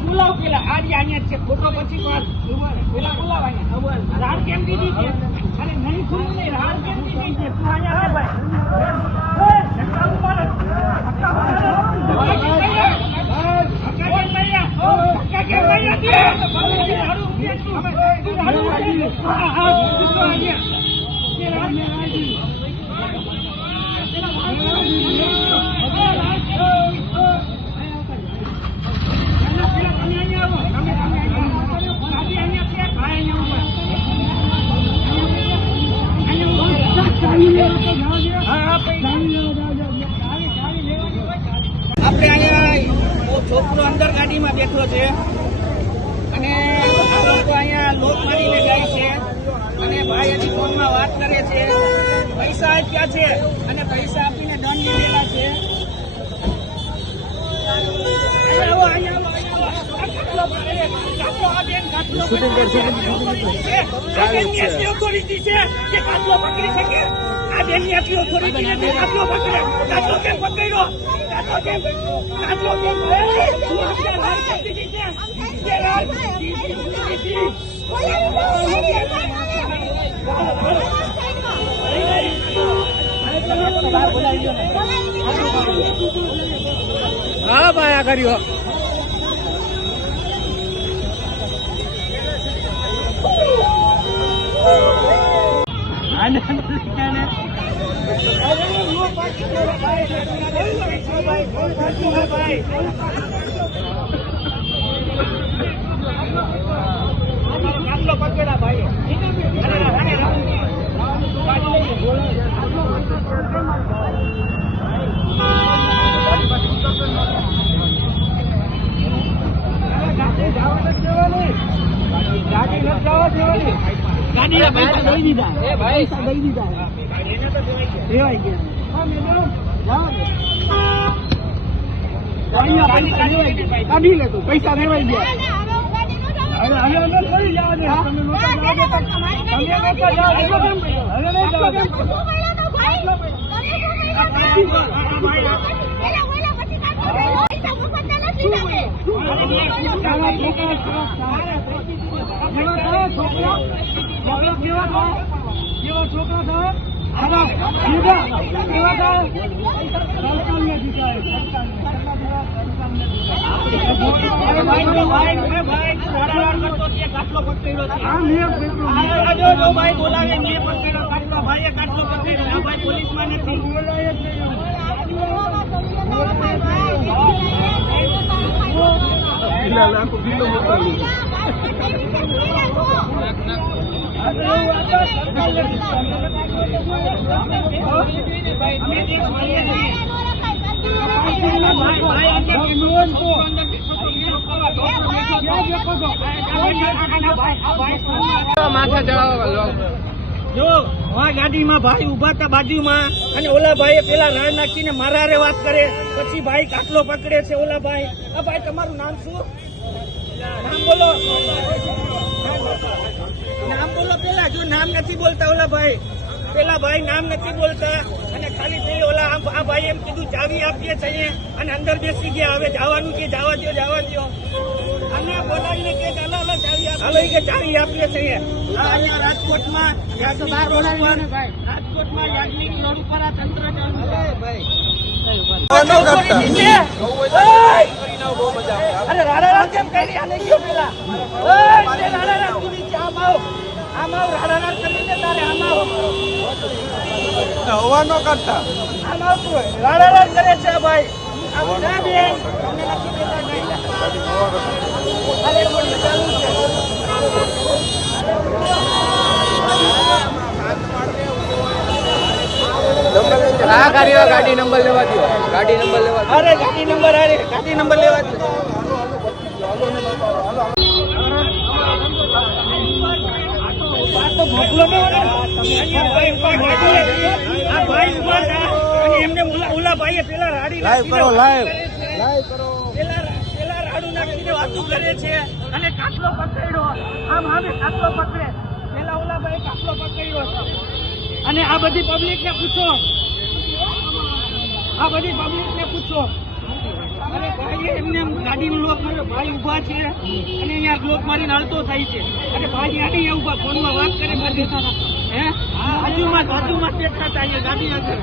બોલાવ પેલા આજે અહીંયા છે ફોટો પછી પેલા બોલાવ અહીંયા રાડ કેમ દીધી છે અરે નહીં ખુલ્લું નહીં રાડ કેમ દીધી છે તું અહીંયા આવે આપણે અહીંયા છોકરો અંદર ગાડીમાં બેઠો છે અને આ લોકો અહીંયા લોક મારીને જાય છે અને ભાઈ હજી ફોનમાં વાત કરે છે પૈસા આપ્યા છે અને પૈસા આપીને દંડ લીધેલા છે આ બેનની આટલી ઓથોરિટી છે કાટલો પકડે કાટલો કેમ પકડ્યો કાટલો કેમ હા ભાઈ આ કર્યો પકડા ભાઈ ગાડી પૈસા દઈ દીધા પૈસા દઈ દીધા કાઢી લે તું પૈસા રેવાઈ ગયા ભાઈ બોલાવે મેં પકડ્યો કાટલો ભાઈએ કાટલો પકડ્યો ભાઈ પોલીસમાં નથી માથા ચડાવો જો આ ગાડીમાં ભાઈ ઉભા હતા બાજુમાં અને ઓલા ભાઈએ પેલા રાડ નાખીને મારા હારે વાત કરે પછી ભાઈ કાટલો પકડે છે ઓલા ભાઈ આ ભાઈ તમારું નામ શું નામ બોલો પેલા જો નામ નથી બોલતા ઓલા ભાઈ પેલા ભાઈ નામ નથી બોલતા અને ખાલી પેલી ઓલા આ ભાઈ એમ કીધું ચાવી આપીએ છીએ અને અંદર બેસી ગયા હવે જવાનું કે જવા દો અને બોલાવીને કે ચાવી આપીએ છીએ અહીંયા રાજકોટમાં યાજ્ઞિક રોડ ઉપર આ તંત્ર ચાલુ છે ભાઈ અરે રાડા કેમ કરી આને ગયો પેલા રાડા નીચે આમ આવ રાડા કરીને તારે આમ હવા નો કરતા આમ આવતું રાડા કરે છે ભાઈ આ ના બેન તમને નથી દેતા અરે બોલ ચાલુ છે ગાડી નંબર લેવા દો અરે ગાડી નંબર લેવા દો એમને ઓલા ભાઈએ પેલા રાડી પેલા રાડું નાખીને વાતું કરે છે અને કાટલો પકડ્યો આમ આવે કાટલો પકડે પેલા ઓલા ભાઈ કાટલો પકડ્યો અને આ બધી પબ્લિક ને પૂછો અરે ભાઈ એમને એમ ગાડીનો લોક માર્યો, ભાઈ ઉભા છે અને અહીંયા લોક મારીને હાલતો થાય છે અને ભાઈ અહીંયા ઉભા ફોનમાં વાત કરે મારી હે બાજુમાં બેઠા હતા અહીંયા ગાડી આગળ.